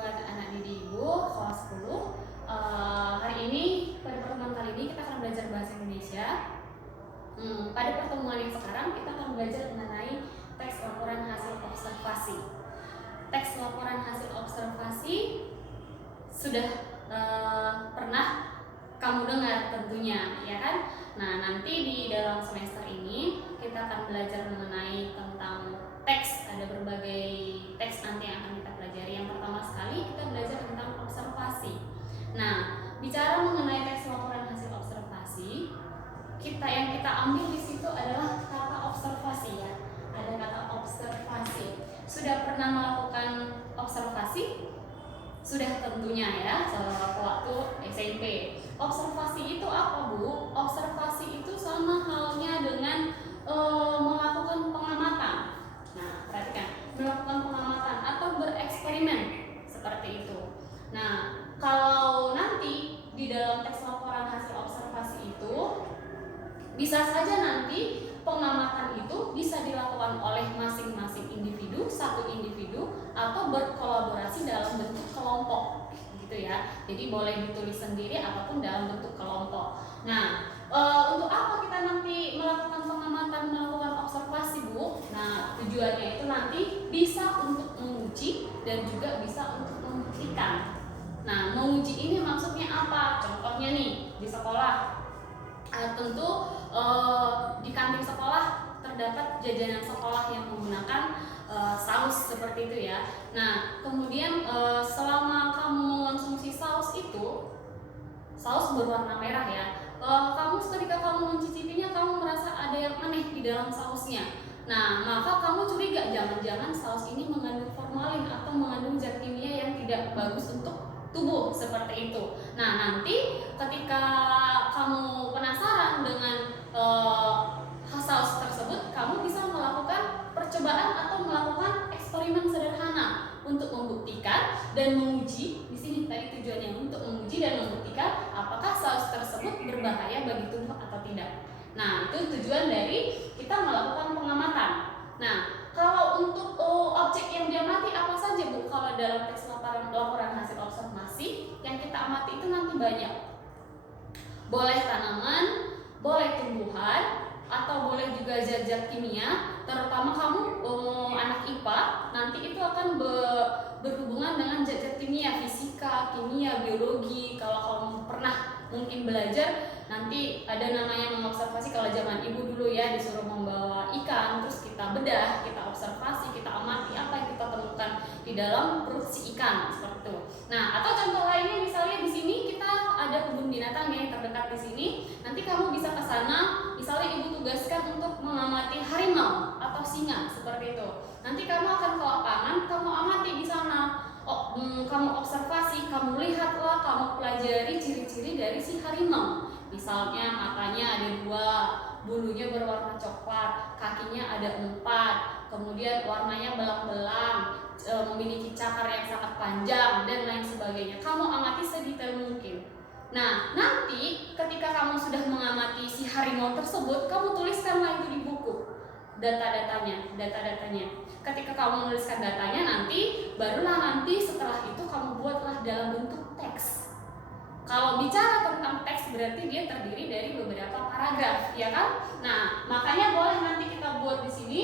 buat anak didik Ibu kelas 10. Hari ini pada pertemuan kali ini kita akan belajar bahasa Indonesia. Pada pertemuan yang sekarang kita akan belajar mengenai teks laporan hasil observasi. Teks laporan hasil observasi sudah pernah kamu dengar tentunya, ya kan? Nah, nanti di dalam semester ini kita akan belajar mengenai tentang teks. Ada berbagai teks nanti yang akan kita pelajari. Yang pertama sekali kita belajar tentang observasi. Nah, bicara mengenai teks laporan hasil observasi, yang kita ambil di situ adalah kata observasi, ya. Ada kata observasi. Sudah pernah melakukan observasi? Sudah tentunya, ya, waktu SMP. Observasi itu apa, Bu? Observasi itu sama halnya dengan melakukan pengamatan. Nah, perhatikan, melakukan pengamatan atau bereksperimen seperti itu. Nah, kalau nanti di dalam teks laporan hasil observasi itu bisa saja nanti pengamatan itu bisa dilakukan oleh masing-masing individu, satu individu, atau berkolaborasi dalam bentuk kelompok, gitu ya. Jadi boleh ditulis sendiri ataupun dalam bentuk kelompok. Nah, untuk apa kita nanti melakukan pengamatan, melakukan observasi, Bu? Nah, tujuannya itu nanti bisa untuk menguji dan juga bisa untuk membuktikan. Nah, menguji ini maksudnya apa? Contohnya nih, di sekolah. Tentu di kantin sekolah terdapat jajanan sekolah yang menggunakan saus seperti itu, ya. Nah, kemudian selama kamu mengonsumsi saus itu, saus berwarna merah, ya. Ketika kamu mencicipinya, kamu merasa ada yang aneh di dalam sausnya. Nah, maka kamu curiga jangan-jangan saus ini mengandung formalin atau mengandung zat kimia yang tidak bagus untuk tubuh seperti itu. Nah, nanti ketika kamu penasaran dengan saus tersebut, kamu bisa melakukan percobaan atau melakukan eksperimen sederhana untuk membuktikan dan menguji. Di sini tadi tujuannya untuk menguji dan membuktikan apakah saus tersebut berbahaya bagi tubuh atau tidak. Nah, itu tujuan dari kita melakukan pengamatan. Nah, kalau untuk objek yang diamati apa saja, Bu? Kalau dalam teks laporan hasil observasi yang kita amati itu nanti banyak. Boleh tanaman, boleh tumbuhan, atau boleh juga zat-zat kimia. Terutama kamu anak IPA, nanti itu akan berhubungan dengan zat-zat kimia, fisika, kimia, biologi. Kalau kamu pernah mungkin belajar, nanti ada namanya mengobservasi. Kalau zaman ibu dulu, ya, disuruh membawa ikan, terus kita bedah, kita observasi, kita amati apa yang kita temukan di dalam perut si ikan, seperti itu. Nah, atau contoh lainnya misalnya di sini kita ada kebun binatang yang terdekat di sini. Nanti kamu bisa ke sana, misalnya ibu tugaskan untuk mengamati harimau atau singa, seperti itu. Nanti kamu akan ke lapangan, kamu amati di sana. Kamu observasi, kamu lihatlah, kamu pelajari ciri-ciri dari si harimau. Misalnya matanya ada 2, bulunya berwarna coklat, kakinya ada 4, kemudian warnanya belang-belang, memiliki cakar yang sangat panjang, dan lain sebagainya. Kamu amati sedetail mungkin. Nah, nanti ketika kamu sudah mengamati si harimau tersebut, kamu tuliskanlah itu di buku. Data-datanya. Ketika kamu menuliskan datanya, nanti barulah nanti setelah itu kamu buatlah dalam bentuk teks. Kalau bicara tentang teks berarti dia terdiri dari beberapa paragraf, ya kan? Nah, makanya boleh nanti kita buat di sini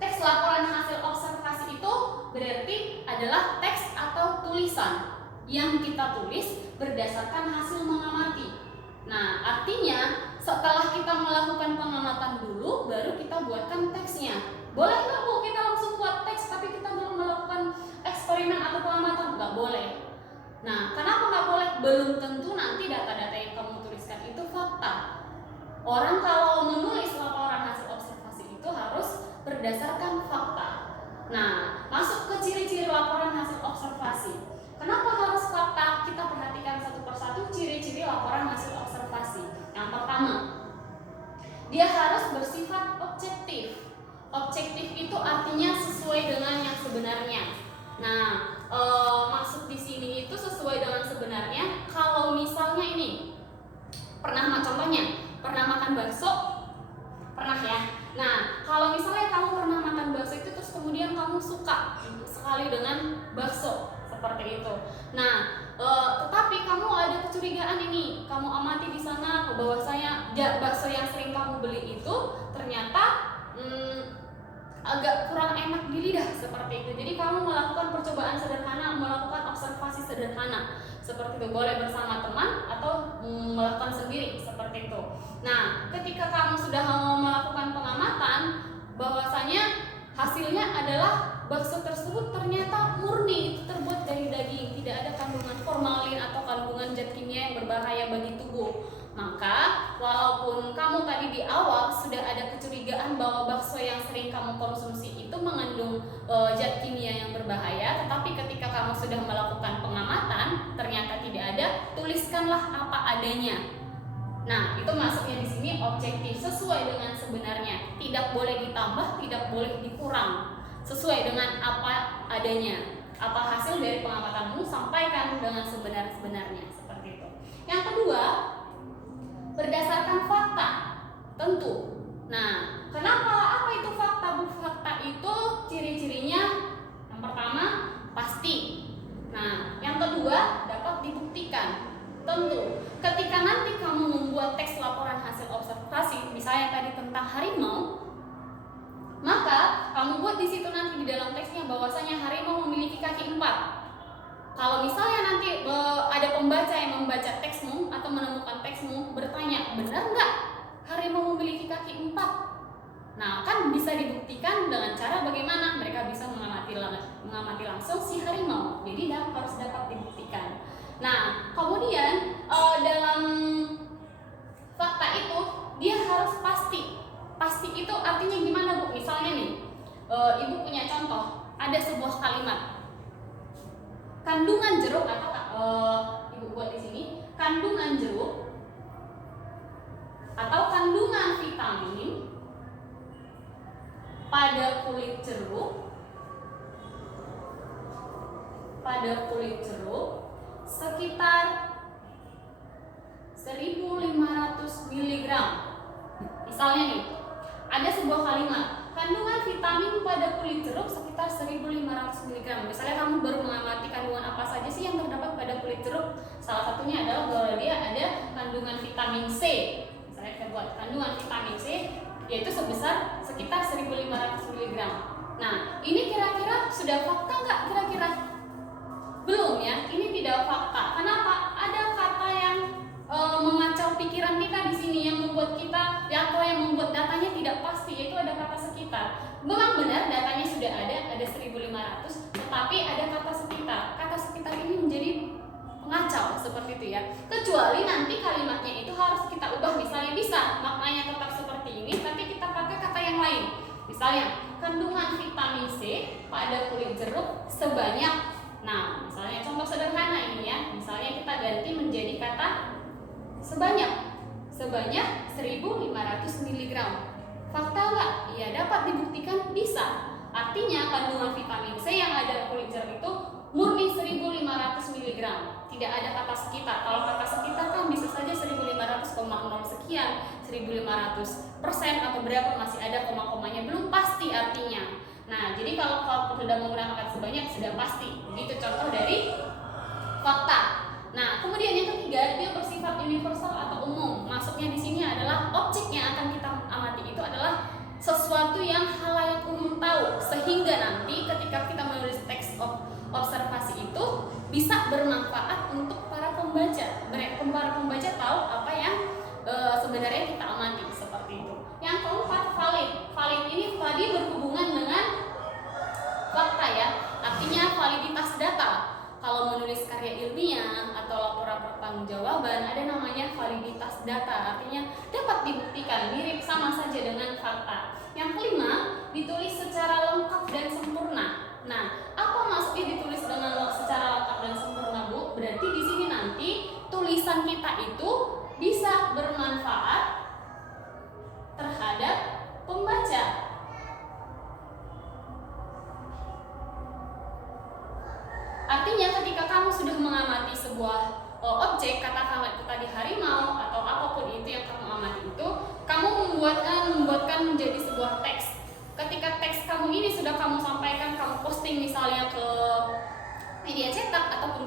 teks laporan hasil observasi itu berarti adalah teks atau tulisan yang kita tulis berdasarkan hasil mengamati. Nah, artinya setelah kita melakukan pengamatan dulu, baru kita buatkan teksnya. Boleh nggak, Bu, kita langsung buat teks tapi kita belum melakukan eksperimen atau pengamatan? Nggak boleh. Nah, kenapa nggak boleh? Belum tentu nanti data-data yang kamu tuliskan itu fakta. Orang kalau menulis laporan hasil observasi itu harus berdasarkan fakta. Nah, masuk ke ciri-ciri laporan hasil observasi. Kenapa harus fakta? Kita perhatikan satu persatu ciri-ciri laporan hasil observasi. Yang pertama, dia harus bersifat objektif. Objektif itu artinya sesuai dengan yang sebenarnya. Nah, maksud di sini itu sesuai dengan sebenarnya. Kalau misalnya ini contohnya pernah makan bakso, pernah, ya. Nah, kalau misalnya kamu pernah makan bakso itu terus kemudian kamu suka sekali dengan bakso, seperti itu. Nah, tetapi kamu ada kecurigaan ini, kamu amati di sana bahwasanya bakso yang sering kamu beli itu ternyata agak kurang enak di lidah seperti itu. Jadi kamu melakukan percobaan sederhana, melakukan observasi sederhana seperti itu, boleh bersama teman atau melakukan sendiri seperti itu. Nah, ketika kamu sudah melakukan pengamatan bahwasanya hasilnya adalah bakso tersebut ternyata murni itu terbuat dari daging, tidak ada kandungan formalin atau kandungan zat kimia yang berbahaya bagi tubuh. Maka walaupun kamu tadi di awal sudah ada kecurigaan bahwa bakso yang sering kamu konsumsi itu mengandung zat kimia yang berbahaya, tetapi ketika kamu sudah melakukan pengamatan ternyata tidak ada, tuliskanlah apa adanya. Nah, itu masuknya di sini objektif, sesuai dengan sebenarnya, tidak boleh ditambah, tidak boleh dikurang, sesuai dengan apa adanya. Apa hasil dari pengamatanmu, sampaikan dengan sebenar-benarnya seperti itu. Yang kedua, berdasarkan fakta, tentu. Nah, kenapa? Apa itu fakta? Fakta itu ciri-cirinya yang pertama pasti. Nah, yang kedua dapat dibuktikan. Tentu, ketika nanti kamu membuat teks laporan hasil observasi, misalnya tadi tentang harimau, maka kamu buat di situ nanti di dalam teksnya bahwasanya harimau memiliki kaki 4. Kalau misalnya nanti ada pembaca yang membaca teksmu atau menemukan teksmu bertanya, benar nggak harimau memiliki kaki 4? Nah, kan bisa dibuktikan dengan cara bagaimana mereka bisa mengamati langsung si harimau. Jadi harus dapat dibuktikan. Nah, kemudian dalam fakta itu dia harus pasti. Pasti itu artinya gimana, Bu? Misalnya nih, Ibu punya contoh, ada sebuah kalimat. Kandungan jeruk atau Ibu buat di sini, kandungan jeruk atau kandungan vitamin pada kulit jeruk sekitar 1500 mg. Misalnya nih, ada sebuah kalimat, kandungan vitamin pada kulit jeruk sekitar 1500 mg. Misalnya kamu baru mengamati kandungan apa saja sih yang terdapat pada kulit jeruk. Salah satunya adalah bahwa dia ada kandungan vitamin C. Misalnya kita buat kandungan vitamin C yaitu sebesar sekitar 1500 mg. Nah, ini kira-kira sudah fakta nggak kira-kira? Belum ya, ini tidak fakta. Kenapa? Ada kata yang mengacau pikiran kita di sini yang membuat kita atau yang membuat datanya tidak pasti, yaitu ada kata sekitar. Memang benar datanya sudah ada 1500, tetapi ada kata sekitar. Kata sekitar ini menjadi pengacau seperti itu ya. Kecuali nanti kalimatnya itu harus kita ubah, misalnya bisa maknanya tetap seperti ini, tapi kita pakai kata yang lain. Misalnya kandungan vitamin C pada kulit jeruk sebanyak. Nah, misalnya contoh sederhana ini ya. Misalnya kita ganti menjadi kata sebanyak 1500 mg. Fakta nggak? Ya, dapat dibuktikan, bisa. Artinya kandungan vitamin C yang ada di kulit jeruk itu murni 1500 mg. Tidak ada kata sekitar. Kalau kata sekitar kan bisa saja 1500,0 sekian, 1500% atau berapa, masih ada koma-komanya, belum pasti artinya. Nah, jadi kalau sudah menggunakan kata sebanyak sudah pasti. Begitu contoh dari fakta. Nah, kemudian yang ketiga, dia bersifat universal atau umum. Maksudnya di sini adalah objek yang akan kita amati itu adalah sesuatu yang khalayak umum tahu, sehingga nanti ketika kita menulis teks observasi itu bisa bermanfaat untuk para pembaca. Para pembaca tahu apa yang sebenarnya kita amati seperti itu. Yang keempat, valid. Valid ini tadi berhubungan dengan fakta ya, artinya validitas data. Kalau menulis karya ilmiah atau laporan pertanggungjawaban ada namanya validitas data, artinya dapat dibuktikan, mirip sama saja dengan fakta. Yang kelima, ditulis secara lengkap dan sempurna. Nah, apa maksudnya ditulis dengan secara lengkap dan sempurna, Bu? Berarti di sini nanti tulisan kita itu bisa bermanfaat terhadap pembaca. Artinya ketika kamu sudah mengamati sebuah objek, katakanlah itu tadi harimau atau apapun itu yang kamu amati itu, kamu membuatkan menjadi sebuah teks. Ketika teks kamu ini sudah kamu sampaikan, kamu posting misalnya ke media cetak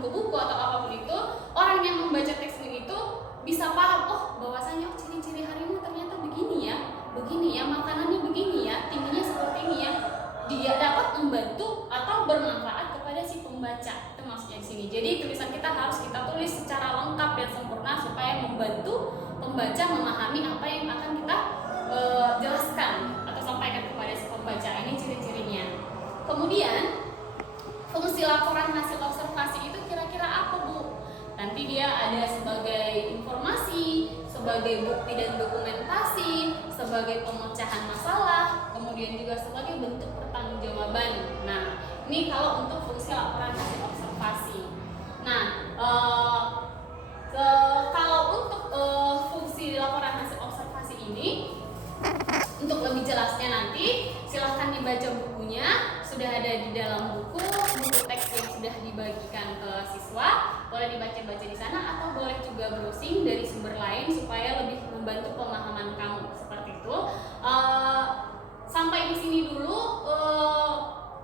buku-buku atau apapun itu, orang yang membaca teksnya itu bisa paham, oh bahwasanya ciri-ciri harimau ternyata begini ya, makanannya begini ya, tingginya seperti ini ya. Dia dapat membantu atau bermanfaat kepada si pembaca, itu maksudnya di sini. Jadi tulisan kita harus kita tulis secara lengkap dan sempurna supaya membantu pembaca memahami apa yang akan kita jelaskan atau sampaikan kepada si pembaca. Ini ciri-cirinya. Kemudian fungsi laporan hasil observasi itu kira-kira apa, Bu? Nanti dia ada sebagai informasi, sebagai bukti dan dokumentasi, sebagai pemecahan masalah, kemudian juga sebagai bentuk pertanggungjawaban. Nah, ini kalau untuk fungsi laporan hasil observasi. Nah, kalau untuk fungsi laporan hasil observasi ini, untuk lebih jelasnya nanti silahkan dibaca bukunya, sudah ada di dalam buku teks yang sudah dibagikan ke siswa, boleh dibaca-baca di sana atau boleh juga browsing dari sumber lain supaya lebih membantu pemahaman kamu seperti itu. Sampai di sini dulu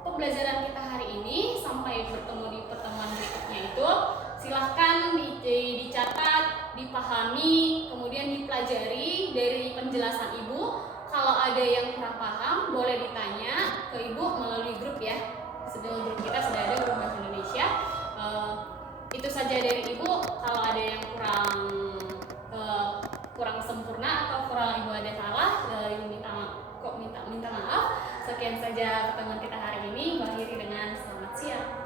pembelajaran kita hari ini, sampai bertemu di pertemuan berikutnya itu. Silahkan dicatat, dipahami, kemudian dipelajari dari penjelasan Ibu. Kalau ada yang kurang paham, boleh ditanya ke Ibu melalui grup ya. Grup kita sudah ada, Grup Bahasa Indonesia. Itu saja dari Ibu. Kalau ada yang kurang sempurna atau kurang Ibu ada salah, Ibu minta maaf. Sekian saja pertemuan kita hari ini. Mengakhiri dengan selamat siang.